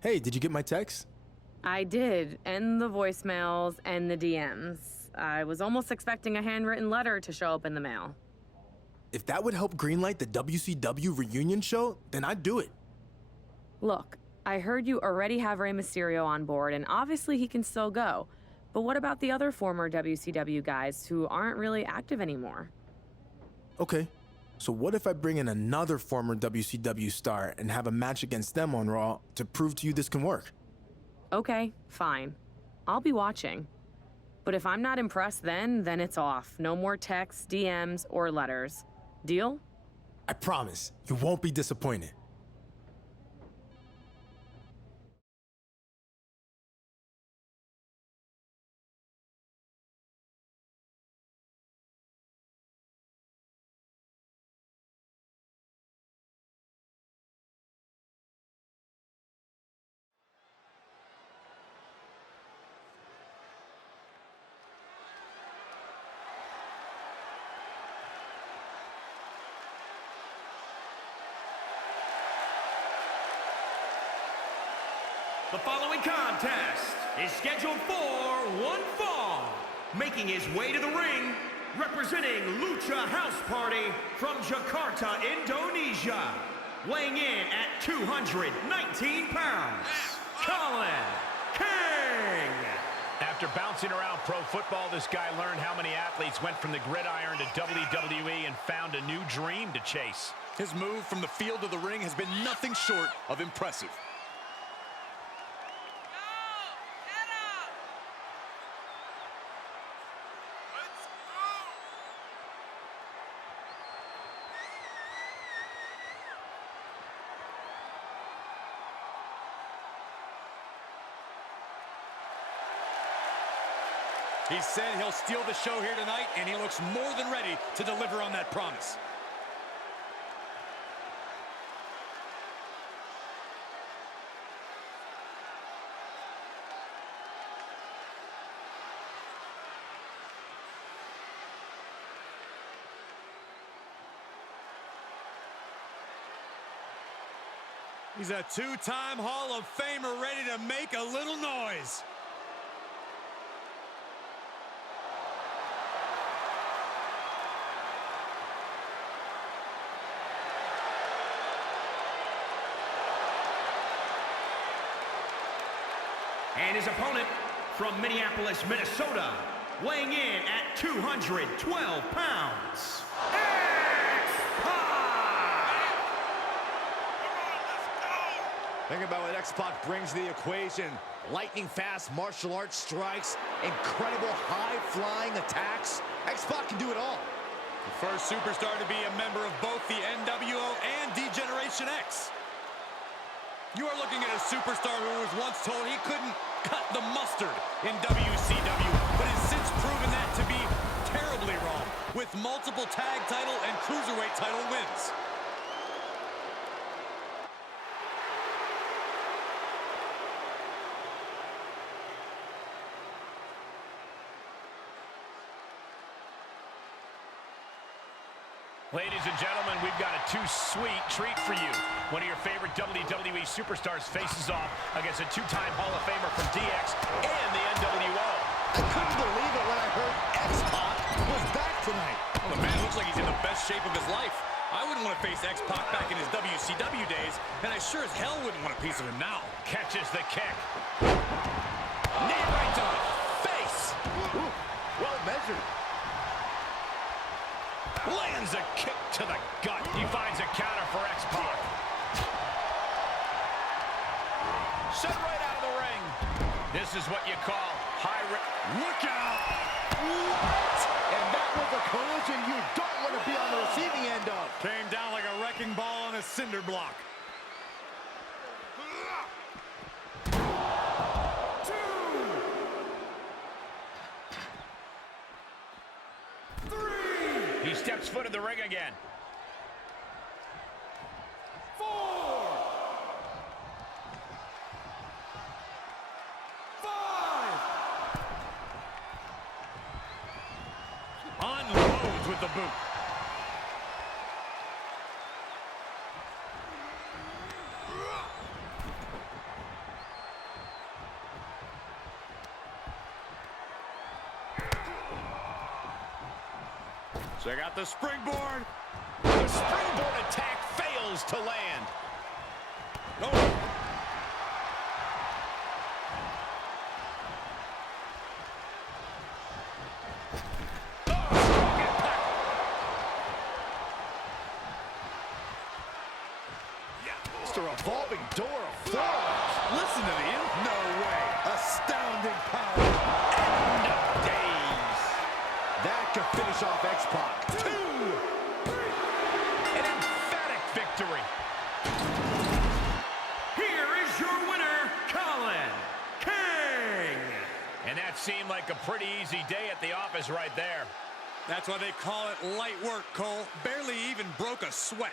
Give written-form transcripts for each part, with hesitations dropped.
Hey, did you get my text? I did, and the voicemails and the DMs. I was almost expecting a handwritten letter to show up in the mail. If that would help greenlight the WCW reunion show, then I'd do it. Look, I heard you already have Rey Mysterio on board, and obviously he can still go. But what about the other former WCW guys who aren't really active anymore? Okay, so what if I bring in another former WCW star and have a match against them on Raw to prove to you this can work? Okay, fine. I'll be watching. But if I'm not impressed then it's off. No more texts, DMs, or letters. Deal? I promise, you won't be disappointed. The following contest is scheduled for one fall. Making his way to the ring, representing Lucha House Party from Jakarta, Indonesia. Weighing in at 219 pounds, Colin Kang. After bouncing around pro football, this guy learned how many athletes went from the gridiron to WWE and found a new dream to chase. His move from the field to the ring has been nothing short of impressive. He said he'll steal the show here tonight, and he looks more than ready to deliver on that promise. He's a two-time Hall of Famer ready to make a little noise. And his opponent from Minneapolis, Minnesota, weighing in at 212 pounds, X-Pac! Think about what X-Pac brings to the equation. Lightning fast martial arts strikes, incredible high-flying attacks. X-Pac can do it all. The first superstar to be a member of both the NWO and D-Generation X. You are looking at a superstar who was once told he couldn't cut the mustard in WCW, but has since proven that to be terribly wrong, with multiple tag title and cruiserweight title wins. Ladies and gentlemen, we've got a too-sweet treat for you. One of your favorite WWE superstars faces off against a two-time Hall of Famer from DX and the NWO. I couldn't believe it when I heard X-Pac was back tonight. Well, the man looks like he's in the best shape of his life. I wouldn't want to face X-Pac back in his WCW days, and I sure as hell wouldn't want a piece of him now. Catches the kick. Knee right to the face. Ooh, well measured. Lands a kick to the gut. He finds a counter for X-Pac. Sent right out of the ring. This is what you call high risk. Look out! What? And that was a collision you don't want to be on the receiving end of. Came down like a wrecking ball on a cinder block. He steps foot in the ring again. 4, 5. Unloads with the boot. Check out the springboard. The springboard attack fails to land. No. It's a revolving door of forearms. Listen to the end. No way. Astounding power. End of days. That could finish off X-Pac. 2, 3. An emphatic victory. Here is your winner, Colin Kang. And that seemed like a pretty easy day at the office right there. That's why they call it light work, Cole. Barely even broke a sweat.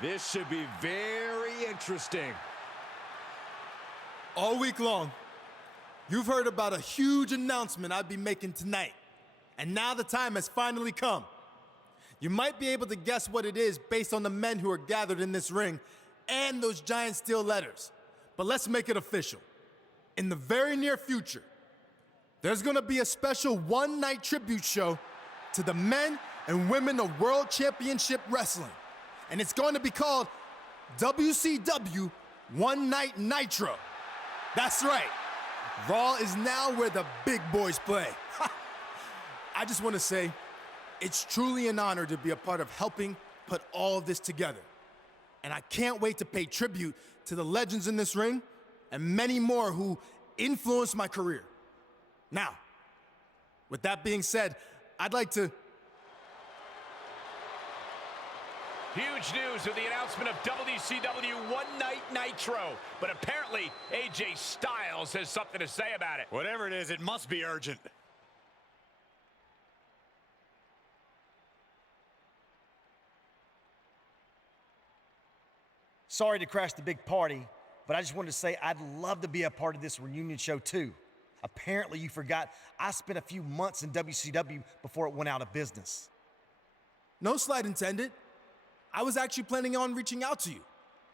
This should be very interesting. All week long, you've heard about a huge announcement I'd be making tonight. And now the time has finally come. You might be able to guess what it is based on the men who are gathered in this ring and those giant steel letters. But let's make it official. In the very near future, there's gonna be a special one-night tribute show to the men and women of World Championship Wrestling. And it's going to be called WCW One Night Nitro. That's right. Raw is now where the big boys play. I just want to say, it's truly an honor to be a part of helping put all of this together. And I can't wait to pay tribute to the legends in this ring and many more who influenced my career. Now, with that being said, I'd like to... Huge news with the announcement of WCW One Night Nitro. But apparently, AJ Styles has something to say about it. Whatever it is, it must be urgent. Sorry to crash the big party, but I just wanted to say I'd love to be a part of this reunion show too. Apparently you forgot I spent a few months in WCW before it went out of business. No slight intended. I was actually planning on reaching out to you.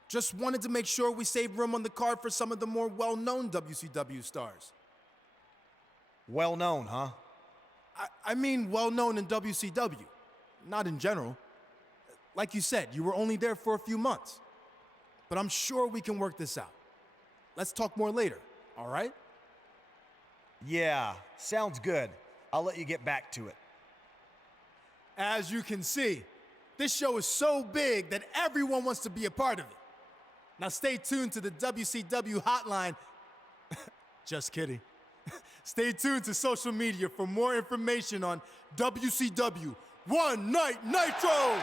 Just wanted to make sure we save room on the card for some of the more well-known WCW stars. Well known, huh? I mean well-known in WCW, not in general. Like you said, you were only there for a few months. But I'm sure we can work this out. Let's talk more later, all right? Yeah, sounds good. I'll let you get back to it. As you can see, this show is so big that everyone wants to be a part of it. Now stay tuned to the WCW hotline. Just kidding. Stay tuned to social media for more information on WCW One Night Nitro!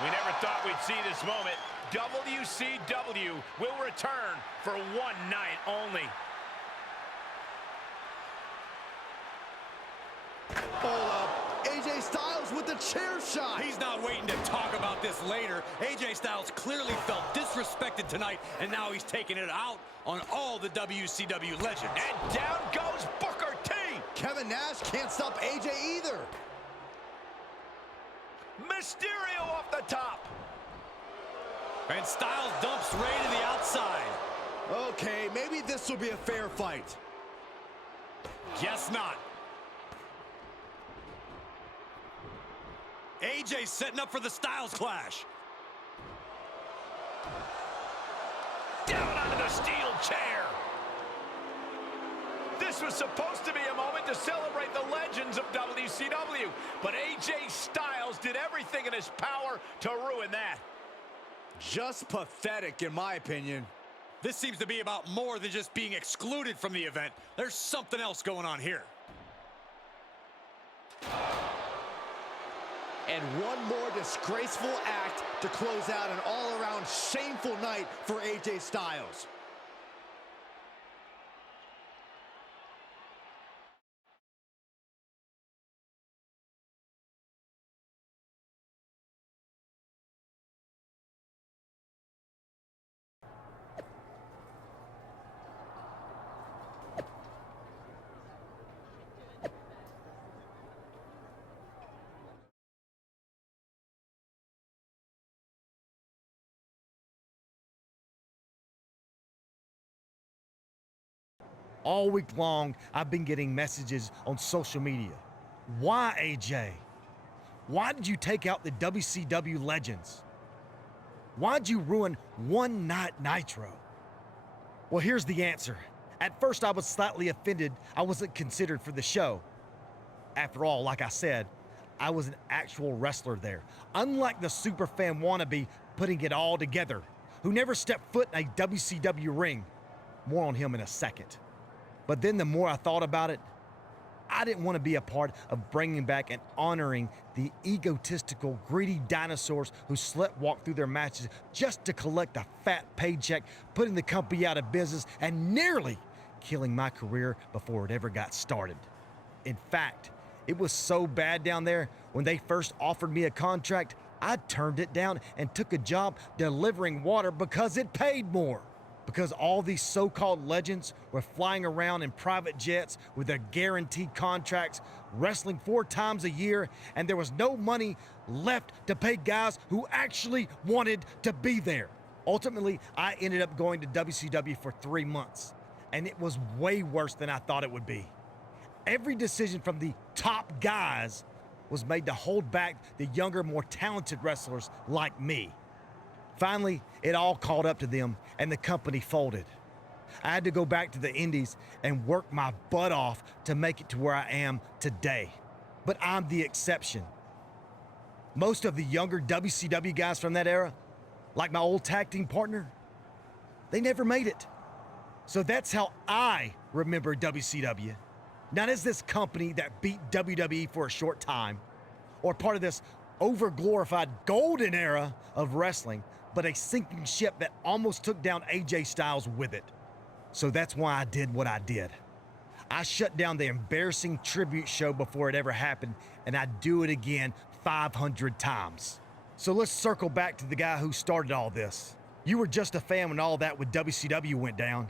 We never thought we'd see this moment. WCW will return for one night only. Hold up. AJ Styles with the chair shot. He's not waiting to talk about this later. AJ Styles clearly felt disrespected tonight, and now he's taking it out on all the WCW legends. And down goes Booker T. Kevin Nash can't stop AJ either. Mysterio off the top. And Styles dumps Ray to the outside. Okay, maybe this will be a fair fight. Guess not. AJ setting up for the Styles clash. Down onto the steel chair. This was supposed to be a moment to celebrate the legends of WCW, but AJ Styles did everything in his power to ruin that. Just pathetic, in my opinion. This seems to be about more than just being excluded from the event. There's something else going on here. And one more disgraceful act to close out an all-around shameful night for AJ Styles. All week long, I've been getting messages on social media. Why, AJ? Why did you take out the WCW legends? Why'd you ruin One Night Nitro? Well, here's the answer. At first, I was slightly offended I wasn't considered for the show. After all, like I said, I was an actual wrestler there. Unlike the superfan wannabe putting it all together, who never stepped foot in a WCW ring. More on him in a second. But then the more I thought about it, I didn't want to be a part of bringing back and honoring the egotistical, greedy dinosaurs who sleptwalk through their matches just to collect a fat paycheck, putting the company out of business and nearly killing my career before it ever got started. In fact, it was so bad down there, when they first offered me a contract, I turned it down and took a job delivering water because it paid more. Because all these so-called legends were flying around in private jets with their guaranteed contracts, wrestling 4 times a year, and there was no money left to pay guys who actually wanted to be there. Ultimately, I ended up going to WCW for 3 months, and it was way worse than I thought it would be. Every decision from the top guys was made to hold back the younger, more talented wrestlers like me. Finally, it all caught up to them, and the company folded. I had to go back to the Indies and work my butt off to make it to where I am today. But I'm the exception. Most of the younger WCW guys from that era, like my old tag team partner, they never made it. So that's how I remember WCW. Not as this company that beat WWE for a short time, or part of this over-glorified golden era of wrestling, but a sinking ship that almost took down AJ Styles with it. So that's why I did what I did. I shut down the embarrassing tribute show before it ever happened, and I'd do it again 500 times. So let's circle back to the guy who started all this. You were just a fan when all that with WCW went down.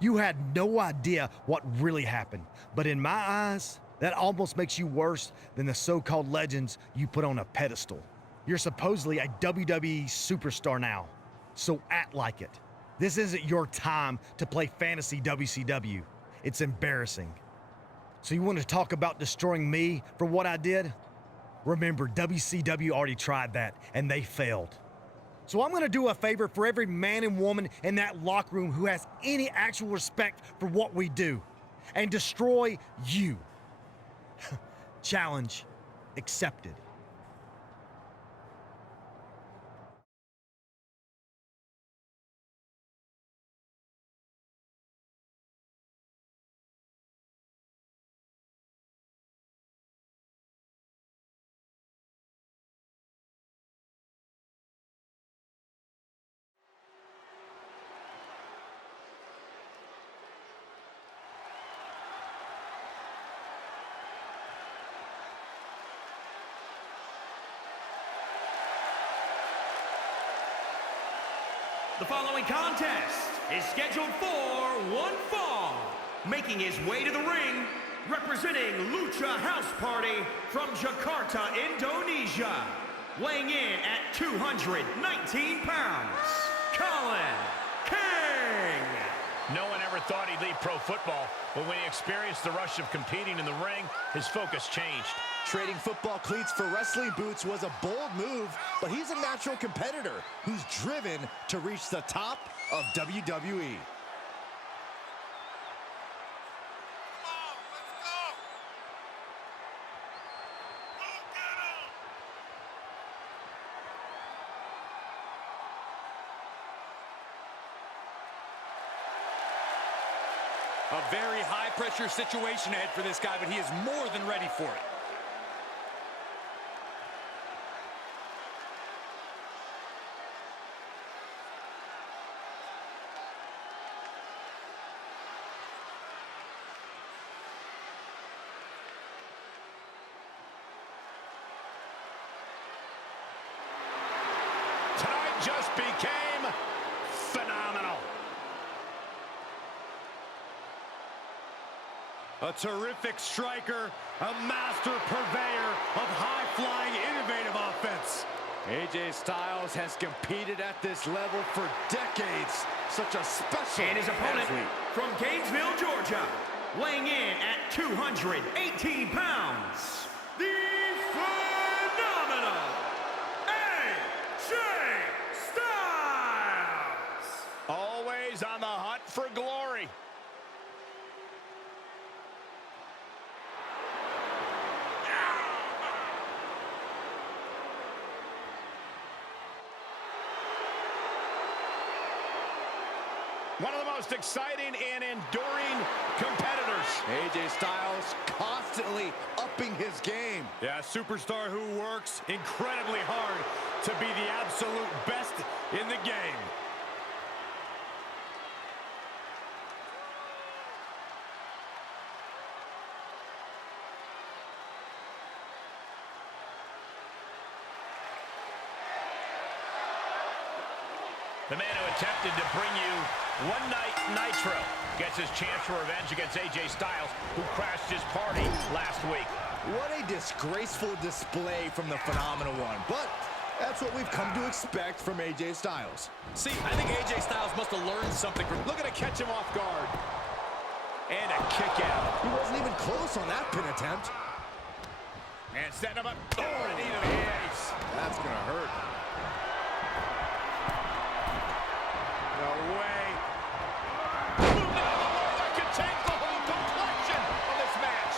You had no idea what really happened, but in my eyes, that almost makes you worse than the so-called legends you put on a pedestal. You're supposedly a WWE superstar now, so act like it. This isn't your time to play fantasy WCW. It's embarrassing. So you want to talk about destroying me for what I did? Remember, WCW already tried that, and they failed. So I'm going to do a favor for every man and woman in that locker room who has any actual respect for what we do, and destroy you. Challenge accepted. The following contest is scheduled for one fall. Making his way to the ring, representing Lucha House Party from Jakarta, Indonesia. Weighing in at 219 pounds, Colin Kang. No one ever thought he'd leave pro football, but when he experienced the rush of competing in the ring, his focus changed. Trading football cleats for wrestling boots was a bold move, but he's a natural competitor who's driven to reach the top of WWE. A very high-pressure situation ahead for this guy, but he is more than ready for it. Tonight just became phenomenal. A terrific striker, a master purveyor of high-flying, innovative offense. AJ Styles has competed at this level for decades. Such a special And his opponent athlete. from Gainesville, Georgia, weighing in at 218 pounds, the phenomenal AJ Styles. Always on the hunt for glory. One of the most exciting and enduring competitors. AJ Styles constantly upping his game. Yeah, a superstar who works incredibly hard to be the absolute best in the game. The man who attempted to bring you one night Nitro gets his chance for revenge against AJ Styles, who crashed his party last week. What a disgraceful display from the Phenomenal One. But that's what we've come to expect from AJ Styles. See, I think AJ Styles must have learned something from... Looking to catch him off guard. And a kick out. He wasn't even close on that pin attempt. And setting him up. Oh, a knee to the face. That's going to hurt. No way. Movement on the wall that could change the whole complexion of this match.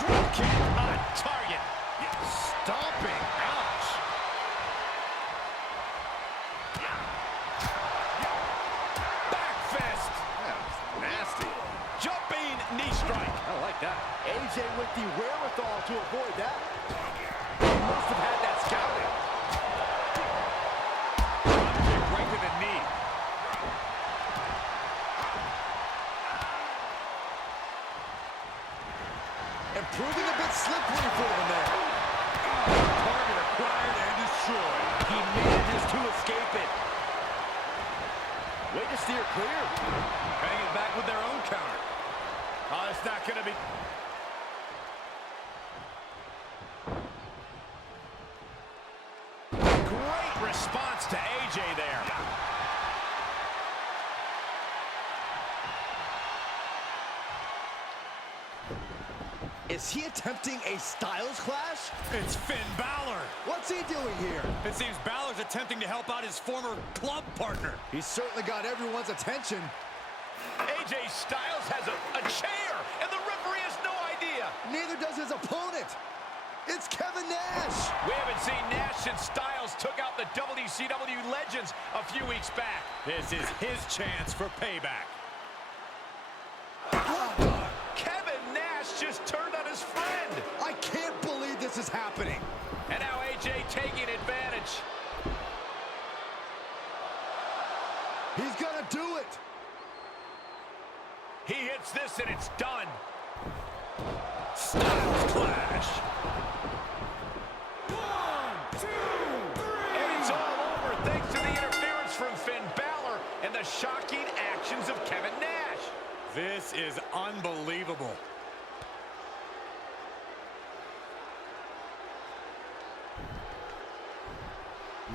Drop kick on target. Stomping. Ouch. Back fist. That's nasty. Jumping knee strike. I like that. AJ with the wherewithal to avoid that. He must have had that scouting. Drop kick right to the knee. And proving a bit slippery for him there. Target acquired and destroyed. He manages to escape it. Way to steer clear. Bringing it back with their own counter. Oh, it's not going to be... Great response to AJ there. Is he attempting a Styles clash? It's Finn Balor. What's he doing here? It seems Balor's attempting to help out his former club partner. He's certainly got everyone's attention. AJ Styles has a chair, and the referee has no idea. Neither does his opponent. It's Kevin Nash. We haven't seen Nash since Styles took out the WCW legends a few weeks back. This is his chance for payback. Kevin Nash just turned on his friend. I can't believe this is happening. And now AJ taking advantage. He's gonna do it. He hits this and it's done. Styles clash. 1, 2, 3. And it's all over thanks to the interference from Finn Balor and the shocking actions of Kevin Nash. This is unbelievable.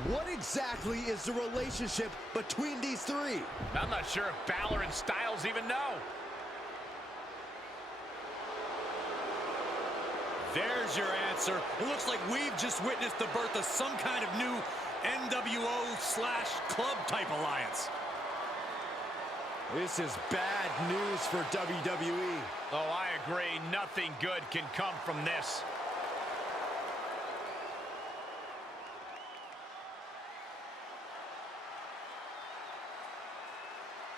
What exactly is the relationship between these three? I'm not sure if Balor and Styles even know. There's your answer. It looks like we've just witnessed the birth of some kind of new NWO/club type alliance. This is bad news for WWE. Oh, I agree. Nothing good can come from this.